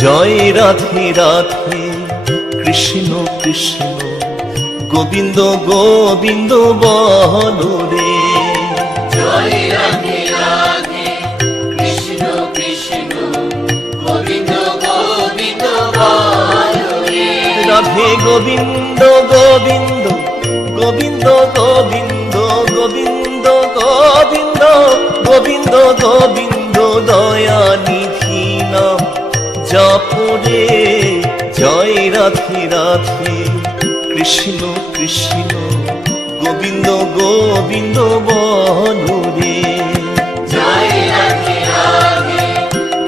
জয় রাধে রাধে কৃষ্ণ কৃষ্ণ গোবিন্দ গোবিন্দ বল রে। জয় রাধে রাধে কৃষ্ণ কৃষ্ণ গোবিন্দ গোবিন্দ বলো রে। রাধে গোবিন্দ গোবিন্দ গোবিন্দ রাধে কৃষ্ণ কৃষ্ণ গোবিন্দ গোবিন্দ বলো রে। জয় রাধে রাধে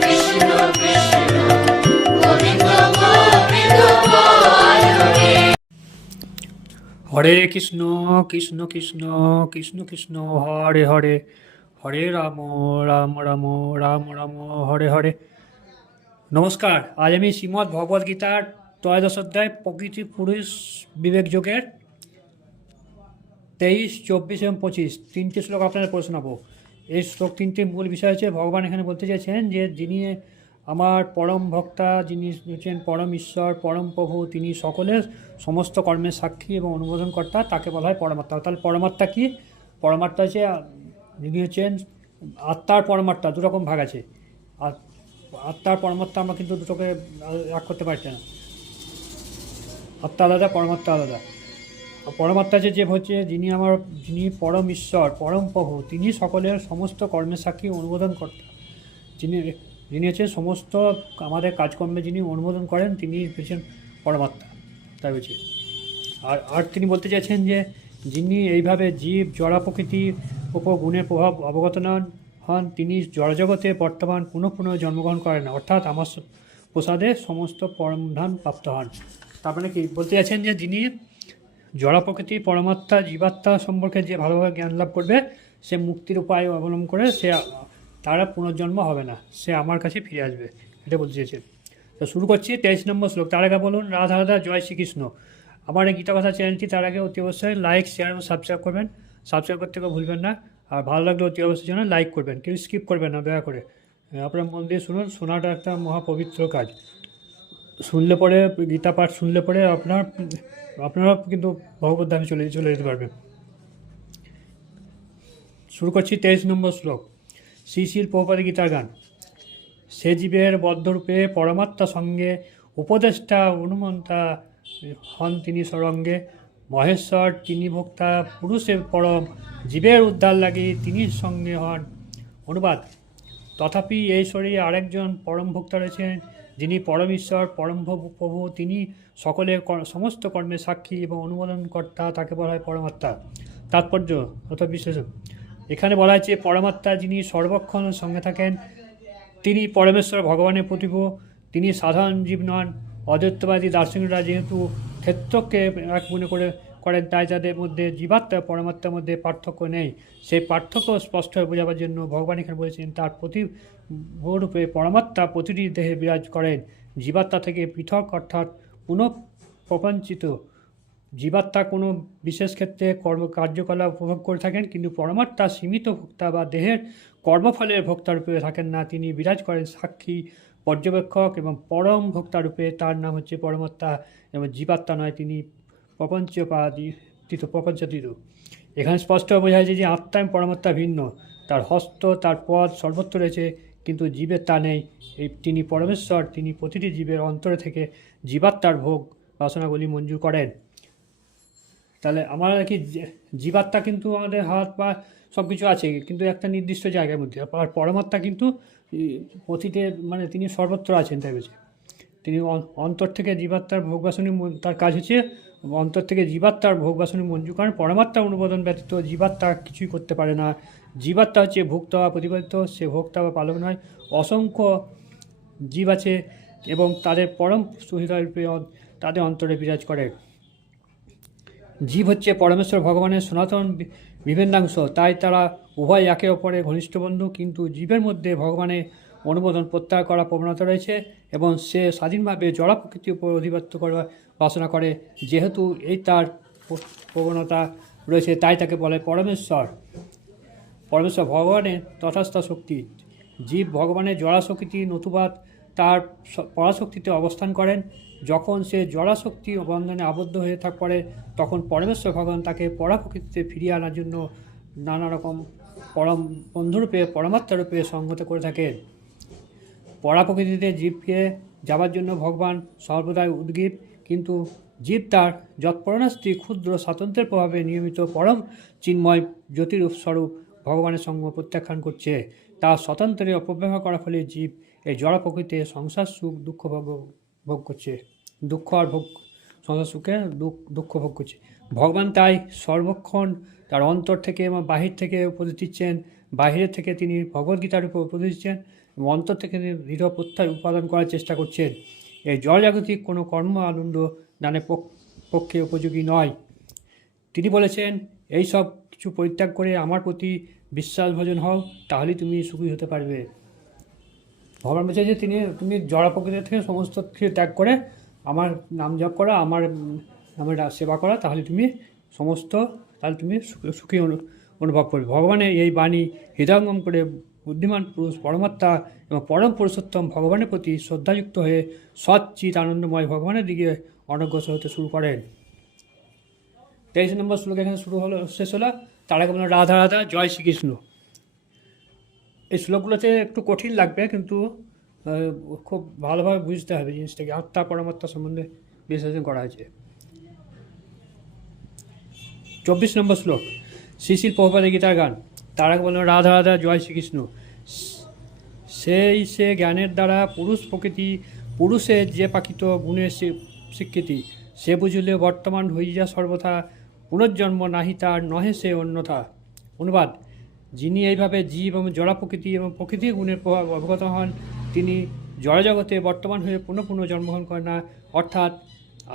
কৃষ্ণ কৃষ্ণ গোবিন্দ গোবিন্দ বলো রে। হরে কৃষ্ণ কৃষ্ণ কৃষ্ণ কৃষ্ণ কৃষ্ণ হরে হরে হরে রাম রাম রাম রাম রাম হরে হরে। নমস্কার আজ আমি শ্রীমদ্ ভগবদ গীতার ত্রয়োদশ অধ্যায়, প্রকৃতি, পুরুষ, বিবেক যোগের তেইশ, চব্বিশ এবং পঁচিশ। তিনটি শ্লোক আপনাদের পড়ে শোনাবো। এই শ্লোক তিনটির মূল বিষয় হচ্ছে, ভগবান এখানে বলতে চাইছেন যে, যিনি আমার পরম ভক্তা, যিনি হচ্ছেন পরম ঈশ্বর, পরম প্রভু, তিনি সকলের সমস্ত কর্মের সাক্ষী এবং অনুমোদন কর্তা তাকে বলা হয় পরমাত্মা। তাহলে পরমাত্মা কী? পরমাত্মা হচ্ছে, যিনি হচ্ছেন আত্মার পরমাত্মা, দুরকম ভাগ আছে। আর আত্মার পরমাত্মা আমরা কিন্তু দুটোকে এক করতে পারছি না। আত্মা আলাদা, পরমাত্মা আলাদা। পরমাত্মা যে যে হচ্ছে, যিনি আমার যিনি পরম ঈশ্বর, পরম প্রভু, তিনি সকলের সমস্ত কর্মের সাক্ষী অনুমোদন কর্তা। যিনি যিনি হচ্ছে সমস্ত আমাদের কাজকর্মে যিনি অনুমোদন করেন, তিনি হচ্ছেন পরমাত্মা, তাই বলছি। আর আর তিনি বলতে চাইছেন যে, যিনি এইভাবে জীব, জড়া প্রকৃতির উপর গুণের প্রভাব অবগত নন, হন, তিনি জড়জগতে বর্তমান পুনঃ পুনঃ জন্মগ্রহণ করেন অর্থাৎ আমার প্রসাদে সমস্ত পরমধান প্রাপ্ত হন। তার মানে কি বলতে চাইছেন যে যিনি জড়া প্রকৃতি, পরমাত্মা, জীবাত্মা সম্পর্কে যে ভালোভাবে জ্ঞান লাভ করবে, সে মুক্তির উপায় অবলম্বন করে সে তারা পুনর্জন্ম হবে না। সে আমার কাছে ফিরে আসবে। এটা বলতে চেয়েছে তো শুরু করছি তেইশ নম্বর শ্লোক। তার আগে বলুন, রাধা রাধা, জয় শ্রীকৃষ্ণ। আমার এই গীতা কথা চ্যানেলটি তার আগে অতি অবশ্যই লাইক শেয়ার এবং সাবস্ক্রাইব করবেন। সাবস্ক্রাইব করতে কেউ ভুলবেন না। আর ভালো লাগলে অতি অবশ্যই যেন লাইক করবেন। কেউ স্কিপ করবেন না, দয়া করে। আপনার মন দিয়ে শুনুন শোনাটা একটা মহাপবিত্র কাজ। শুনলে পরে, গীতা পাঠ শুনলে পরে আপনার, আপনারা কিন্তু ভগবত ধামে চলে চলে যেতে পারবেন। শুরু করছি তেইশ নম্বর শ্লোক। শ্রীশিল প্রপাদ গীতার গান। সে জীবের বদ্ধরূপে পরমাত্মা সঙ্গে উপদেষ্টা অনুমন্তা হন তিনি সরঙ্গে। মহেশ্বর তিনি ভোক্তা, পুরুষের পরম, জীবের উদ্ধার লাগি তিনি সঙ্গে হন। অনুবাদ। তথাপি এই শরীরে আরেকজন পরম ভোক্তা রয়েছেন যিনি পরম ঈশ্বর পরম প্রভু তিনি সকলের সমস্ত কর্মের সাক্ষী এবং অনুমোদনকর্তা, তাকে বলা হয় পরমাত্মা। তাৎপর্য অথবা বিশ্লেষণ। এখানে বলা হয়েছে, পরমাত্মা যিনি সর্বক্ষণ সঙ্গে থাকেন, তিনি পরমেশ্বর, ভগবানের প্রতিভ, তিনি সাধারণ জীব নন, অদ্বৈতবাদী, দার্শনিকরা যেহেতু ক্ষেত্রকে এক মনে করে করেন তাই যাদের মধ্যে জীবাত্মা পরমাত্মার মধ্যে পার্থক্য নেই। সেই পার্থক্য স্পষ্ট হয়ে বোঝাবার জন্য ভগবান এখানে বলেছেন, তার প্রতি রূপে পরমাত্মা প্রতিটি দেহে বিরাজ করেন। জীবাত্মা থেকে পৃথক অর্থাৎ পুনঃ প্রপঞ্চিত জীবাত্মা কোনো বিশেষ ক্ষেত্রে কর্ম কার্যকলাপ উপভোগ করে থাকেন, কিন্তু পরমাত্মা সীমিত ভোক্তা বা দেহের কর্মফলের ভোক্তারূপে থাকেন না। তিনি বিরাজ করেন সাক্ষী, পর্যবেক্ষক এবং পরম ভোক্তারূপে তার নাম হচ্ছে পরমাত্মা এবং জীবাত্মা নয়, তিনি প্রপঞ্চপাদিত প্রপঞ্চতীত এখানে স্পষ্ট বোঝা যে আত্মা এবং পরমাত্মা ভিন্ন। তার হস্ত, তার পদ সর্বত্র রয়েছে, কিন্তু জীবের তা নেই। এই তিনি পরমেশ্বর, তিনি প্রতিটি জীবের অন্তরে থেকে জীবাত্মার ভোগ বাসনাগুলি মঞ্জুর করেন। তাহলে আমার আর কি জীবাত্মা কিন্তু আমাদের হাত পা সব কিছু আছে, কিন্তু একটা নির্দিষ্ট জায়গার মধ্যে। আর পরমাত্মা কিন্তু প্রতিটি মানে তিনি সর্বত্র আছেন তাই বলছে তিনি অন্তর থেকে জীবাত্মার ভোগ বাসনী তার কাজ হচ্ছে অন্তর থেকে জীবাত্মার ভোগ বাসনী মঞ্জুর কারণ পরমাত্মার অনুমোদন ব্যতীত জীবাত্মা কিছুই করতে পারে না। জীবাত্মা হচ্ছে ভুক্ত বা প্রতিপাদিত, সে ভোক্তা বা পালক নয়। অসংখ্য জীব আছে এবং তাদের পরম সুহিতারূপে তাদের অন্তরে বিরাজ করে। জীব হচ্ছে পরমেশ্বর ভগবানের সনাতন বিভিন্নাংশ তাই তারা উভয় একে অপরের ঘনিষ্ঠ বন্ধু। কিন্তু জীবের মধ্যে ভগবানের অনুমোদন প্রত্যাহার করা প্রবণতা রয়েছে এবং সে স্বাধীনভাবে জড়া প্রকৃতির উপর অধিপত্য করার বাসনা করে, যেহেতু এই তার প্রবণতা রয়েছে, তাই তাকে বলে পরমেশ্বর। পরমেশ্বর ভগবানের তথাস্থ শক্তি। জীব ভগবানের জড়াশক্তি নতুবা তার পরাশক্তিতে অবস্থান করেন। যখন সে জড়াশক্তি বন্ধনে আবদ্ধ হয়ে থাক পড়ে, তখন পরমেশ্বর ভগবান তাকে পরাপ্রকৃতিতে ফিরিয়ে আনার জন্য নানা রকম পরম বন্ধুরূপে পরমাত্মারূপে সংহত করে থাকেন। পরাপ্রকৃতিতে জীবকে যাবার জন্য ভগবান সর্বদাই উদ্গীব। কিন্তু জীব তার যৎপরণাস্তি ক্ষুদ্র স্বাতন্ত্রের প্রভাবে নিয়মিত পরম চিন্ময় জ্যোতিরূপ স্বরূপ ভগবানের সঙ্গ প্রত্যাখ্যান করছে। তা স্বতন্ত্রে অপব্যবহার করার ফলে জীব এই জড় প্রকৃতিতে সংসার সুখ, দুঃখ ভোগ ভোগ করছে। দুঃখ আর ভোগ, সংসার সুখে দুঃখ ভোগ করছে। ভগবান তাই সর্বক্ষণ তার অন্তর থেকে এবং বাহির থেকে উপদেশ দিচ্ছেন। বাহিরের থেকে তিনি ভগবদ্গীতার উপর উপদেশ দিচ্ছেন এবং অন্তর থেকে তিনি দৃঢ় প্রত্যয় উৎপাদন করার চেষ্টা করছেন। এই জড়জাগতিক কোনো কর্ম আনন্দ পক- পক্ষে উপযোগী নয়। তিনি বলেছেন, এই সব কিছু পরিত্যাগ করে আমার প্রতি বিশ্বাস ভোজন হও, তাহলেই তুমি সুখী হতে পারবে। ভগবান বলছে যে, তিনি, তুমি জড়া প্রকৃতি থেকে সমস্ত কিছু ত্যাগ করে আমার নাম জপ করা, আমার আমার সেবা করা, তাহলে তুমি সমস্ত, তাহলে তুমি সুখ- সুখী অনু- অনুভব করবে। ভগবানের এই বাণী হৃদয়ঙ্গম করে বুদ্ধিমান পুরুষ পরমাত্মা এবং পরম পুরুষোত্তম ভগবানের প্রতি শ্রদ্ধাযুক্ত হয়ে সচ্চিত আনন্দময় ভগবানের দিকে অনগ্রসর হতে শুরু করেন। তেইশ নম্বর শ্লোক এখানে শুরু হলো, শেষ হলো, তার আগে রাধা রাধা, জয় শ্রীকৃষ্ণ। এই শ্লোকগুলোতে একটু কঠিন লাগবে, কিন্তু খুব ভালোভাবে বুঝতে হবে জিনিসটাকে। আত্মা, পরমাত্মা সম্বন্ধে বিশ্লেষণ করা হয়েছে। চব্বিশ নম্বর শ্লোক শিশির প্রভুপাদের গীতার গান। তার বলল রাধা রাধা, জয় শ্রীকৃষ্ণ। সেই সে জ্ঞানের দ্বারা পুরুষ প্রকৃতি, পুরুষের যে পাকিত গুণের স্বীকৃতি, সে বুঝলে বর্তমান হইয়া সর্বথা, পুনর্জন্ম নাহি তার, নহে সে অন্যথা। অনুবাদ, যিনি এইভাবে জীব এবং জড়া প্রকৃতি এবং প্রকৃতির গুণের প্রভাব অবগত হন, তিনি জড়জগতে বর্তমান হয়ে পুনঃ পুনঃ জন্মগ্রহণ করেন না, অর্থাৎ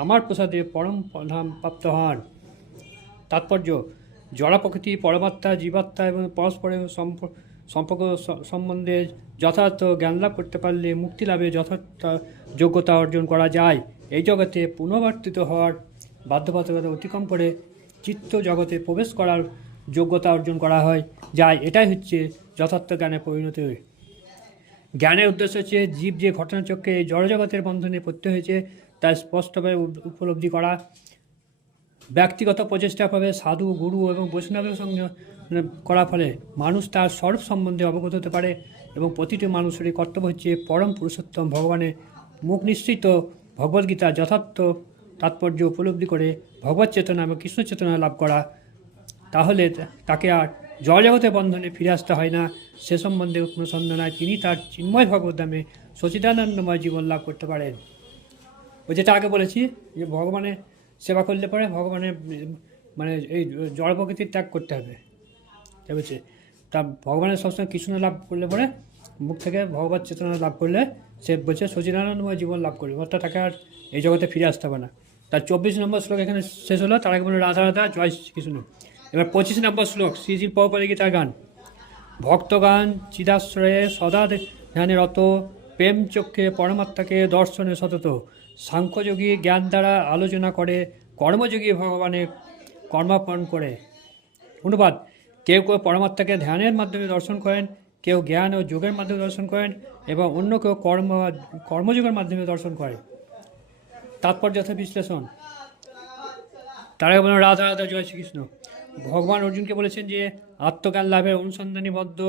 আমার প্রসাদে পরম ধাম প্রাপ্ত হন। তাৎপর্য জড়া প্রকৃতি পরমাত্মা জীবাত্মা এবং পরস্পরের সম্পর্ক সম্বন্ধে যথার্থ জ্ঞান লাভ করতে পারলে মুক্তি লাভে যথার্থ যোগ্যতা অর্জন করা যায়। এই জগতে পুনরাবর্তিত হওয়ার বাধ্যবাধকতা অতিক্রম করে চিত্ত জগতে প্রবেশ করার যোগ্যতা অর্জন করা হয়, যায়। এটাই হচ্ছে যথার্থ জ্ঞানে পরিণতি। জ্ঞানের উদ্দেশ্য হচ্ছে জীব যে ঘটনাচক্রে জড়জগতের বন্ধনে পড়তে হয়েছে, তা স্পষ্টভাবে উপলব্ধি করা। ব্যক্তিগত প্রচেষ্টার ফলে সাধু গুরু এবং বৈষ্ণবের সঙ্গে মানে, করার ফলে মানুষ তার স্বরূপ সম্বন্ধে অবগত হতে পারে এবং প্রতিটি মানুষেরই কর্তব্য হচ্ছে পরম পুরুষোত্তম ভগবানের মুখ নিশ্চিত ভগবদ্গীতা যথার্থ তাৎপর্য উপলব্ধি করে ভগবত চেতনা এবং কৃষ্ণ চেতনা লাভ করা। তাহলে তাকে আর জগতের বন্ধনে ফিরে আসতে হয় না। সে সম্বন্ধে কোনো সন্দেহ নাই তিনি তার চিন্ময় ভগবদ্ধামে সচিদানন্দময় জীবন লাভ করতে পারেন। ওই যেটা আগে বলেছি যে ভগবানের সেবা করলে পরে ভগবানের মানে এই জড় প্রকৃতির ত্যাগ করতে হবে। ঠিক আছে তা ভগবানের সবসময় কৃষ্ণ লাভ করলে পরে মুখ থেকে ভগবত চেতনা লাভ করলে সে বলছে, সচিদানন্দময় জীবন লাভ করবে। অর্থাৎ তাকে আর এই জগতে ফিরে আসতে হবে না। তার চব্বিশ নম্বর শ্লোক এখানে শেষ হলো। তার আগে বলে রাধা রাধা, জয় কৃষ্ণ এবার পঁচিশ নম্বর শ্লোক শ্রীজি পৌপালী গীতার গান। ভক্তগান চিদাশ্রয়ে সদা ধ্যানে রত, প্রেম চক্ষে পরমাত্মাকে দর্শনে সতত। সাংখ্যযোগী জ্ঞান দ্বারা আলোচনা করে, কর্মযোগী ভগবানের কর্মাপন করে। অনুবাদ, কেউ কেউ পরমাত্মাকে ধ্যানের মাধ্যমে দর্শন করেন, কেউ জ্ঞান ও যোগের মাধ্যমে দর্শন করেন এবং অন্য কেউ কর্ম, কর্মযোগের মাধ্যমে দর্শন করে। তাৎপর্য যথা বিশ্লেষণ। তারা বলেন রাধা রাধা জয় শ্রীকৃষ্ণ। ভগবান অর্জুনকে বলেছেন যে, আত্মজ্ঞান লাভের অনুসন্ধানীবদ্ধ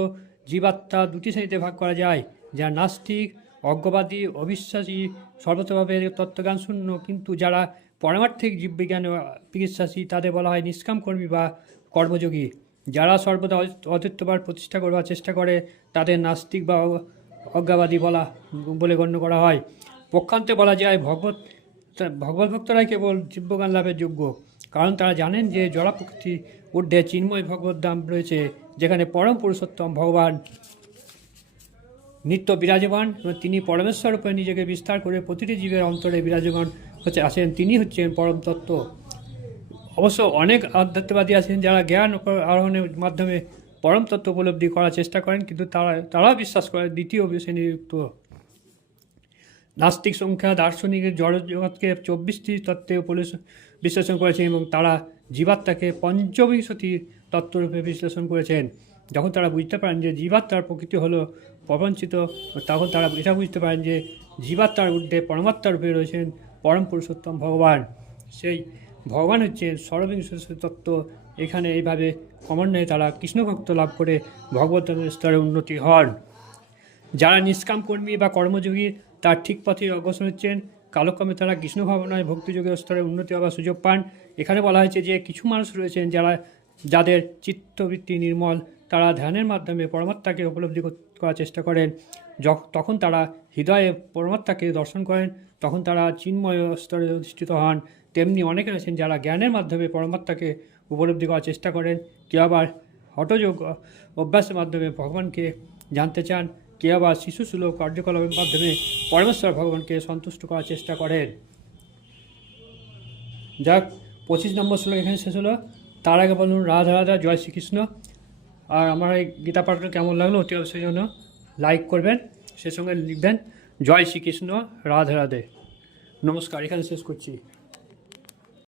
জীবাত্মা দুটি শ্রেণীতে ভাগ করা যায় যা নাস্তিক অজ্ঞবাদী, অবিশ্বাসী, সর্বতভাবে তত্ত্বজ্ঞান শূন্য। কিন্তু যারা পরমার্থিক জীববিজ্ঞানে বিশ্বাসী তাদের বলা হয় নিষ্কাম কর্মী বা কর্মযোগী। যারা সর্বদা অ- অদ্বৈতবাদ প্রতিষ্ঠা করবার চেষ্টা করে, তাদের নাস্তিক বা অজ্ঞাবাদী বলা, বলে গণ্য করা হয়। পক্ষান্তে বলা যায়, ভগবত ভগবত ভক্তরাই কেবল দিব্যজ্ঞান লাভের যোগ্য। কারণ তারা জানেন যে জড়া প্রকৃতি ঊর্ধ্বে চিন্ময় ভগবত দাম রয়েছে, যেখানে পরম পুরুষোত্তম ভগবান নিত্য বিরাজমান এবং তিনি পরমেশ্বর রূপে নিজেকে বিস্তার করে প্রতিটি জীবের অন্তরে বিরাজমান হচ্ছে আসেন তিনি হচ্ছেন পরম তত্ত্ব। অবশ্য অনেক আধ্যাত্মবাদী আছেন যারা জ্ঞান আরোহণের মাধ্যমে পরম তত্ত্ব উপলব্ধি করার চেষ্টা করেন, কিন্তু তারা তারাও বিশ্বাস করে দ্বিতীয় শ্রেণীযুক্ত নাস্তিক সংখ্যা দার্শনিকের জড় জগৎকে চব্বিশটি তত্ত্বে বিশ্লেষণ করেছেন এবং তারা জীবাত্মাকে পঞ্চবিংশতি তত্ত্বরূপে বিশ্লেষণ করেছেন। যখন তারা বুঝতে পারেন যে জীবাত্মার প্রকৃতি হলো প্রবঞ্চিত তখন তারা এটা বুঝতে পারেন যে জীবাত্মার ঊর্ধ্বে পরমাত্মা রূপে রয়েছেন পরম পুরুষোত্তম ভগবান। সেই ভগবান হচ্ছেন সর্বিংশ তত্ত্ব এখানে এইভাবে ক্রমান্বয়ে তারা কৃষ্ণভক্ত লাভ করে ভগবত স্তরে উন্নতি হন। যারা নিষ্কাম কর্মী বা কর্মযোগী, তার ঠিক পথে অগ্রসর হচ্ছেন। কালক্রমে তারা কৃষ্ণ ভাবনায় ভক্তিযোগের স্তরে উন্নতি হওয়ার সুযোগ পান। এখানে বলা হয়েছে যে কিছু মানুষ রয়েছেন যারা যাদের চিত্তবৃত্তি নির্মল, তারা ধ্যানের মাধ্যমে পরমাত্মাকে উপলব্ধি করার চেষ্টা করেন। তখন তারা হৃদয়ে পরমাত্মাকে দর্শন করেন, তখন তারা চিন্ময় স্তরে অধিষ্ঠিত হন। তেমনি অনেকে রয়েছেন যারা জ্ঞানের মাধ্যমে পরমাত্মাকে উপলব্ধি করার চেষ্টা করেন। কেউ আবার হঠযোগ অভ্যাসের মাধ্যমে ভগবানকে জানতে চান। কেউ আবার শিশু সুলভ কার্যকলাপের মাধ্যমে পরমেশ্বর ভগবানকে সন্তুষ্ট করার চেষ্টা করেন। যাক, পঁচিশ নম্বর শ্লোক এখানে শেষ হলো। তার আগে বলুন রাধা রাধা, জয় শ্রীকৃষ্ণ। আর আমার এই গীতা পাঠটা কেমন লাগল অতি অবশ্যই জন্য লাইক করবেন সে সঙ্গে লিখবেন, জয় শ্রীকৃষ্ণ, রাধে রাধে। নমস্কার, এখানে শেষ করছি।